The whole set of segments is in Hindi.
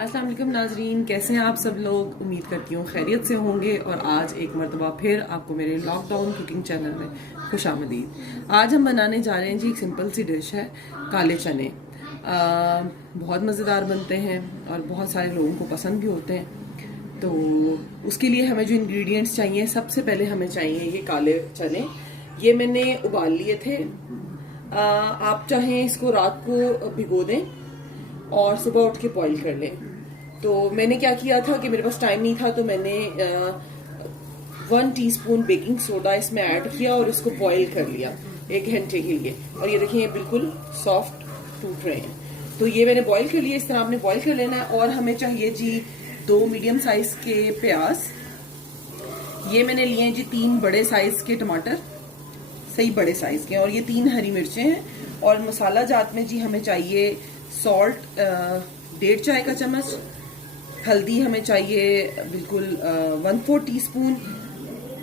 अस्सलाम वालेकुम नाजरीन, कैसे हैं आप सब लोग। उम्मीद करती हूँ खैरियत से होंगे और आज एक मरतबा फिर आपको मेरे लॉकडाउन कुकिंग चैनल में खुश आमदीद। आज हम बनाने जा रहे हैं जी एक सिंपल सी डिश है, काले चने। बहुत मज़ेदार बनते हैं और बहुत सारे लोगों को पसंद भी होते हैं। तो उसके लिए हमें जो इंग्रेडिएंट्स चाहिए, सबसे पहले हमें चाहिए ये काले चने। ये मैंने उबाल लिए थे। आप चाहें इसको रात को भिगो दें और सुबह उठ के बॉईल कर लें। तो मैंने क्या किया था कि मेरे पास टाइम नहीं था, तो मैंने 1 टीस्पून बेकिंग सोडा इसमें ऐड किया और इसको बॉईल कर लिया 1 घंटे के लिए। और ये देखिए, ये बिल्कुल सॉफ्ट टूट रहे हैं। तो ये मैंने बॉईल कर लिया, इस तरह आपने बॉईल कर लेना है। और हमें चाहिए जी 2 मीडियम साइज के प्याज। ये मैंने लिए हैं जी 3 बड़े साइज के टमाटर, सही बड़े साइज के। और ये 3 हरी मिर्चें हैं। और मसाला जात में जी हमें चाहिए सॉल्ट 1.5 चाय का चम्मच, हल्दी हमें चाहिए बिल्कुल 1/4 टीस्पून,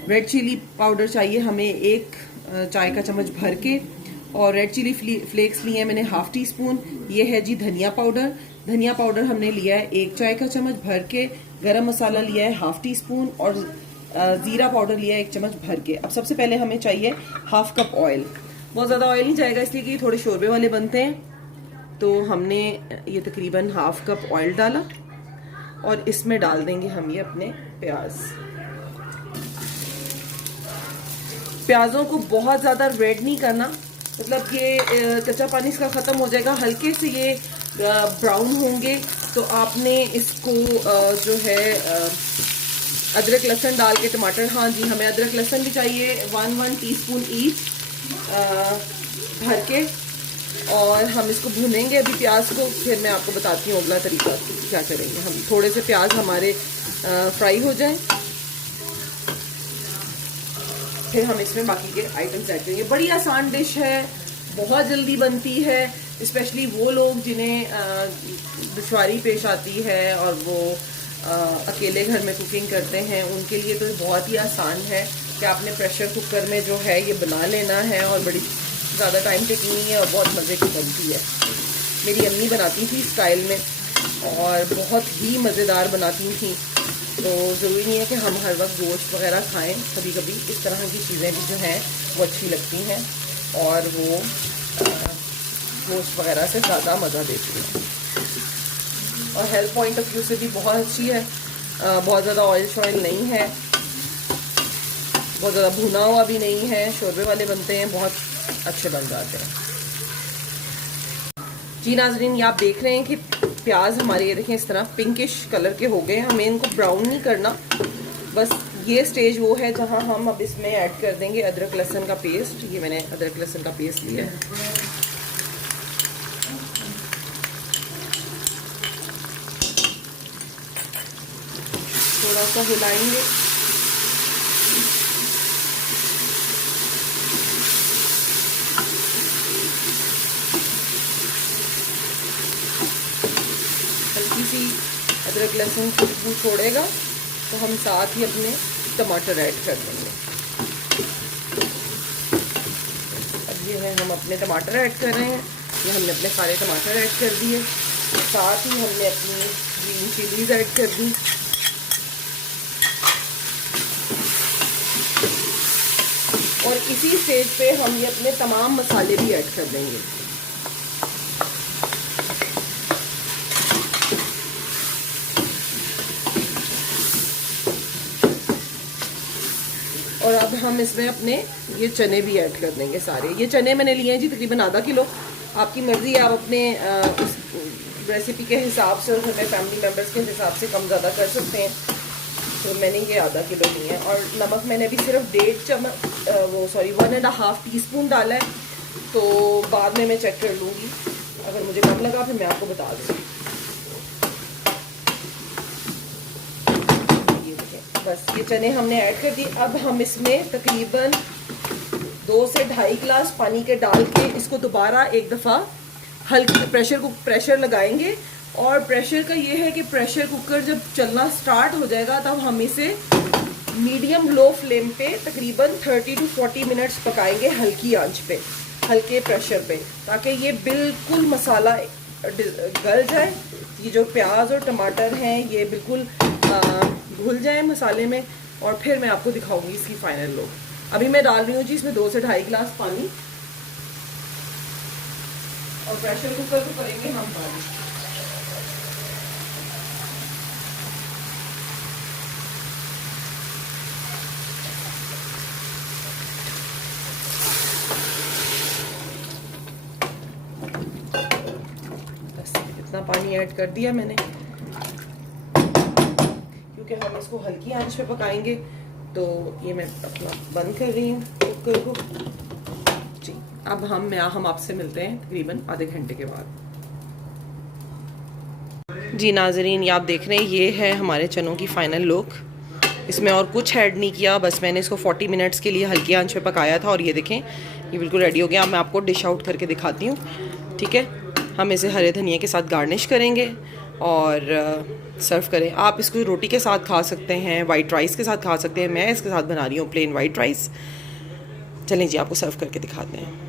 रेड चिली पाउडर चाहिए हमें 1 चाय का चम्मच भर के। और रेड चिली फ्लेक्स लिए हैं मैंने 1/2 टीस्पून। ये है जी धनिया पाउडर। धनिया पाउडर हमने लिया है 1 चाय का चम्मच भर के। गरम मसाला लिया है 1/2 टीस्पून और जीरा पाउडर लिया है 1 चम्मच भर के। अब सबसे पहले हमें चाहिए 1/2 कप ऑयल। बहुत ज़्यादा ऑयल नहीं जाएगा इसलिए कि थोड़े शोरबे वाले बनते हैं। तो हमने ये तकरीबन 1/2 कप ऑयल डाला और इसमें डाल देंगे हम ये अपने प्याज। प्याजों को बहुत ज़्यादा रेड नहीं करना, मतलब ये कच्चा पानी इसका ख़त्म हो जाएगा, हल्के से ये ब्राउन होंगे। तो आपने इसको जो है अदरक लहसुन डाल के, टमाटर, हाँ जी हमें अदरक लहसुन भी चाहिए 1 टीस्पून ईच भर के। और हम इसको भुनेंगे अभी प्याज को, फिर मैं आपको बताती हूँ अगला तरीका क्या करेंगे। हम थोड़े से प्याज हमारे फ्राई हो जाएं, फिर हम इसमें बाकी के आइटम्स ऐड करेंगे। बड़ी आसान डिश है, बहुत जल्दी बनती है। स्पेशली वो लोग जिन्हें दुश्वारी पेश आती है और वो अकेले घर में कुकिंग करते हैं, उनके लिए तो बहुत ही आसान है कि आपने प्रेशर कुकर में जो है ये बना लेना है। और बड़ी ज़्यादा टाइम टेकिंग नहीं है और बहुत मज़े की बनती है। मेरी अम्मी बनाती थी स्टाइल में और बहुत ही मज़ेदार बनाती थी। तो ज़रूरी नहीं है कि हम हर वक्त गोश्त वगैरह खाएं, कभी कभी इस तरह की चीज़ें भी जो हैं वो अच्छी लगती हैं और वो गोश्त वगैरह से ज़्यादा मज़ा देती हैं और हेल्थ पॉइंट ऑफ व्यू से भी बहुत अच्छी है। बहुत ज़्यादा ऑयल शॉयल नहीं है, बहुत ज़्यादा भुना हुआ भी नहीं है, शोरबे वाले बनते हैं, बहुत अच्छे बन जाते हैं जी। नाजरीन, ये आप देख रहे हैं कि प्याज हमारे ये देखें इस तरह पिंकिश कलर के हो गए। हमें इनको ब्राउन नहीं करना, बस ये स्टेज वो है जहां हम अब इसमें ऐड कर देंगे अदरक लहसुन का पेस्ट। ये मैंने अदरक लहसुन का पेस्ट लिया है। थोड़ा सा हिलाएंगे। हल्की सी अदरक लहसुन खुशबू छोड़ेगा तो हम साथ ही अपने टमाटर ऐड कर देंगे। अब ये है, हम अपने टमाटर ऐड कर रहे हैं। ये हमने अपने सारे टमाटर ऐड कर दिए, साथ ही हमने अपनी ग्रीन चिलीज ऐड कर दी। और इसी स्टेज पे हम ये अपने तमाम मसाले भी ऐड कर देंगे। और अब हम इसमें अपने ये चने भी ऐड कर देंगे सारे। ये चने मैंने लिए हैं जी तकरीबन आधा किलो। आपकी मर्जी है, आप अपने उस रेसिपी के हिसाब से और घर में फैमिली मेम्बर्स के हिसाब से कम ज़्यादा कर सकते हैं। तो मैंने ये आधा किलो लिए हैं। और नमक मैंने अभी सिर्फ 1.5 टीस्पून डाला है। तो बाद में मैं चेक कर लूँगी, अगर मुझे कम लगा फिर मैं आपको बता दूँगी। ये देखें, बस ये चने हमने ऐड कर दिए। अब हम इसमें तकरीबन 2 से 2.5 गिलास पानी के डाल के इसको दोबारा एक दफ़ा हल्की प्रेशर लगाएंगे। और प्रेशर का ये है कि प्रेशर कुकर जब चलना स्टार्ट हो जाएगा तब हम इसे मीडियम लो फ्लेम पे तकरीबन 30 to 40 मिनट्स पकाएंगे, हल्की आंच पे, हल्के प्रेशर पे, ताकि ये बिल्कुल मसाला गल जाए ये जो प्याज और टमाटर हैं ये बिल्कुल घुल जाए मसाले में, और फिर मैं आपको दिखाऊंगी इसकी फाइनल लुक। अभी मैं डाल रही हूँ जी इसमें 2 से 2.5 गिलास पानी, और प्रेशर कुकर को करेंगे हम बंद। इतना पानी ऐड कर दिया मैंने, क्योंकि हम इसको हल्की आंच पे पकाएंगे। तो ये मैं अपना बंद कर रही हूँ कुकर को जी। अब हम आपसे मिलते हैं तकरीबन आधे घंटे के बाद। जी नाजरीन, ये आप देख रहे हैं, ये है हमारे चनों की फ़ाइनल लुक। इसमें और कुछ ऐड नहीं किया, बस मैंने इसको 40 मिनट्स के लिए हल्की आंच पे पकाया था, और ये देखें ये बिल्कुल रेडी हो गया। अब मैं आपको डिश आउट करके दिखाती हूँ, ठीक है। हम इसे हरे धनिया के साथ गार्निश करेंगे और सर्व करें। आप इसको रोटी के साथ खा सकते हैं, वाइट राइस के साथ खा सकते हैं। मैं इसके साथ बना रही हूँ प्लेन वाइट राइस। चलें जी, आपको सर्व करके दिखाते हैं।